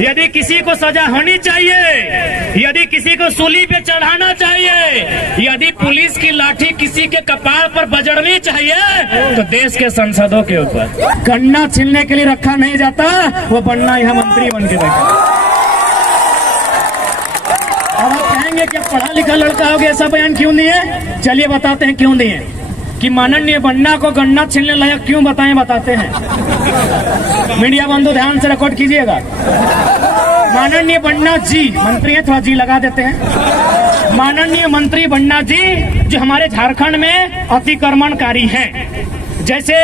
यदि किसी को सजा होनी चाहिए, यदि किसी को सूली पे चढ़ाना चाहिए, यदि पुलिस की लाठी किसी के कपार पर बजड़नी चाहिए तो देश के सांसदों के ऊपर। गन्ना छीलने के लिए रखा नहीं जाता, वो बनना यहाँ मंत्री बन के बैठा। अब आप कहेंगे कि पढ़ा लिखा लड़का हो गया, ऐसा बयान क्यों दिए? चलिए बताते हैं क्यों दिए। कि माननीय बन्ना को गन्ना छीलने लायक क्यों बताएं, बताते हैं। मीडिया बंधु ध्यान से रिकॉर्ड कीजिएगा। माननीय बन्ना जी, मंत्री है, थोड़ा जी लगा देते हैं। माननीय मंत्री बन्ना जी जो हमारे झारखंड में अतिक्रमणकारी हैं। जैसे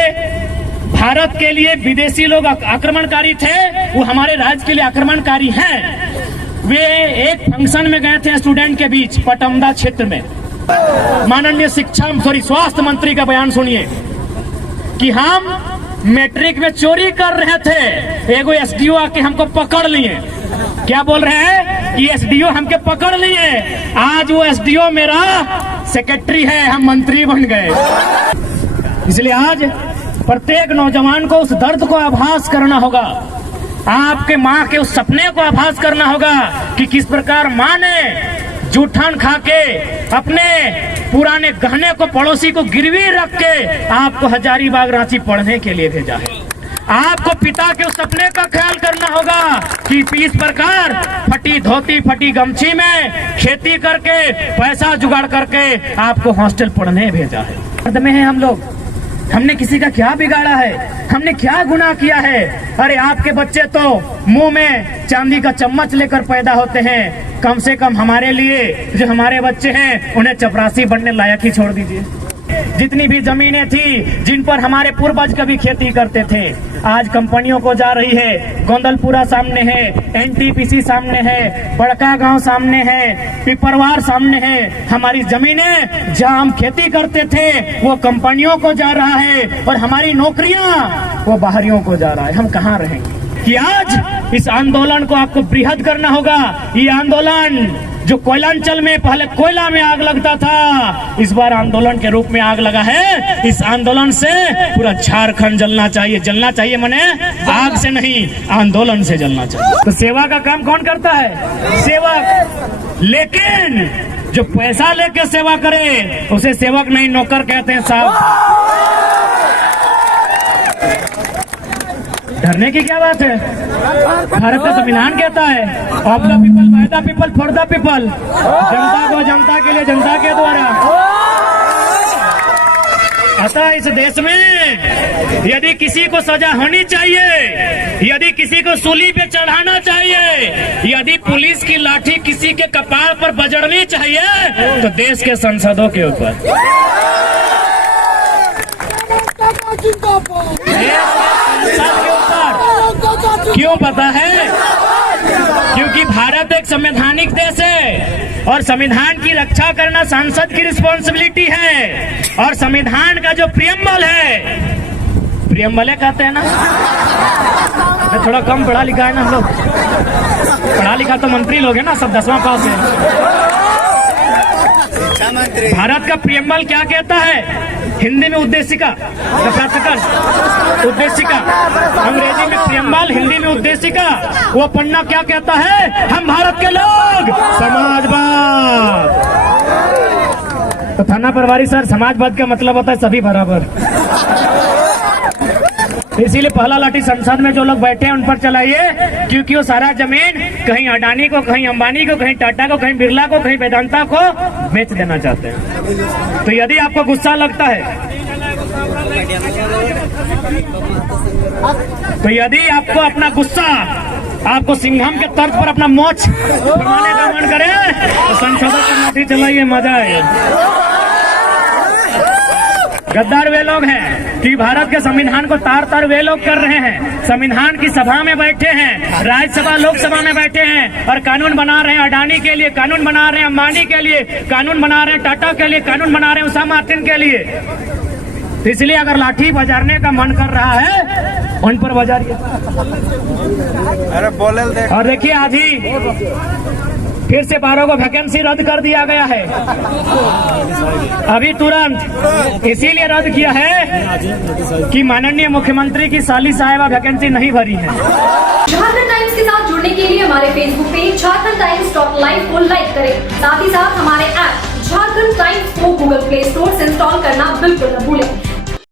भारत के लिए विदेशी लोग आक्रमणकारी थे, वो हमारे राज्य के लिए आक्रमणकारी हैं। वे एक फंक्शन में गए थे स्टूडेंट के बीच पटमदा क्षेत्र में। माननीय स्वास्थ्य मंत्री का बयान सुनिए कि हम मैट्रिक में चोरी कर रहे थे, एगो एसडीओ आके हमको पकड़ लिए। क्या बोल रहे हैं कि एसडीओ हमके पकड़ लिए, आज वो एसडीओ मेरा सेक्रेटरी है, हम मंत्री बन गए। इसलिए आज प्रत्येक नौजवान को उस दर्द को आभास करना होगा, आपके माँ के उस सपने को आभास करना होगा कि किस प्रकार माँ ने जूठन खा के अपने पुराने गहने को पड़ोसी को गिरवी रख के आपको हजारीबाग रांची पढ़ने के लिए भेजा है। आपको पिता के उस सपने का ख्याल करना होगा कि इस प्रकार फटी धोती फटी गमछी में खेती करके पैसा जुगाड़ करके आपको हॉस्टल पढ़ने भेजा है। दर्द में है हम लोग, हमने किसी का क्या बिगाड़ा है, हमने क्या गुनाह किया है? अरे आपके बच्चे तो मुंह में चांदी का चम्मच लेकर पैदा होते हैं, कम से कम हमारे लिए जो हमारे बच्चे हैं उन्हें चपरासी बनने लायक ही छोड़ दीजिए। जितनी भी जमीनें थी जिन पर हमारे पूर्वज कभी खेती करते थे, आज कंपनियों को जा रही है। गोंदलपुरा सामने है, एनटीपीसी सामने है, बड़का गांव सामने है, पिपरवार सामने है। हमारी जमीनें जहां हम खेती करते थे वो कंपनियों को जा रहा है और हमारी नौकरियां वो बाहरियों को जा रहा है। हम कहाँ रहेंगे? कि आज इस आंदोलन को आपको बृहद करना होगा। ये आंदोलन जो कोयलांचल में पहले कोयला में आग लगता था, इस बार आंदोलन के रूप में आग लगा है। इस आंदोलन से पूरा झारखंड जलना चाहिए। जलना चाहिए मने आग से नहीं, आंदोलन से जलना चाहिए। तो सेवा का काम कौन करता है? सेवक। लेकिन जो पैसा लेके सेवा करे उसे सेवक नहीं नौकर कहते हैं साहब। डरने की क्या बात है? भारत का संविधान कहता है of the people, by the people, for the people. जनता को जनता के लिए, जनता के द्वारा। अतः इस देश में यदि किसी को सजा होनी चाहिए, यदि किसी को सूली पे चढ़ाना चाहिए, यदि पुलिस की लाठी किसी के कपार पर बजड़नी चाहिए तो देश के सांसदों के ऊपर। क्यों पता है? क्योंकि भारत एक संवैधानिक देश है और संविधान की रक्षा करना सांसद की रिस्पॉन्सिबिलिटी है। और संविधान का जो प्रियम्बल है, प्रियम्बल कहते हैं ना, थोड़ा कम पढ़ा लिखा है ना हम लोग, पढ़ा लिखा तो मंत्री लोग है ना, सब 10वां पास है। भारत का प्रियम्बल क्या कहता है? हिंदी में उद्देशिका, उद्देशिका, अंग्रेजी में प्रियम्बल, हिंदी में उद्देशिका। वो पन्ना क्या कहता है? हम भारत के लोग समाजवाद। तो थाना प्रभारी सर, समाजवाद का मतलब होता है सभी बराबर। इसीलिए पहला लाठी संसद में जो लोग बैठे हैं उन पर चलाइए, क्योंकि वो सारा जमीन कहीं अडानी को, कहीं अंबानी को, कहीं टाटा को, कहीं बिरला को, कहीं वेदांता को बेच देना चाहते हैं। तो यदि आपको गुस्सा लगता है, तो यदि आपको अपना गुस्सा, आपको सिंघम के तर्ज पर अपना मोछ बनाने का मन करे तो संसदों पर लाठी चलाइए, मजा आएगा। गद्दार वे लोग हैं कि भारत के संविधान को तार तार वे लोग कर रहे हैं। संविधान की सभा में बैठे हैं, राज्यसभा लोकसभा में बैठे हैं और कानून बना रहे हैं। अडानी के लिए कानून बना रहे हैं, अंबानी के लिए कानून बना रहे हैं, टाटा के लिए कानून बना रहे हैं, उषा मार्टिन के लिए। तो इसलिए अगर लाठी बजाने का मन कर रहा है उन पर बजाइए। अरे बोले और देखिए, आज ही फिर से 12 को वैकेंसी रद्द कर दिया गया है, अभी तुरंत। इसीलिए रद्द किया है कि माननीय मुख्यमंत्री की साली साहिबा वैकेंसी नहीं भरी है। झारखंड टाइम्स के साथ जुड़ने के झारखंड टाइम्स .live को लाइक करें। साथ ही साथ हमारे ऐप झारखंड टाइम्स को गूगल प्ले स्टोर से इंस्टॉल करना बिल्कुल न भूलें।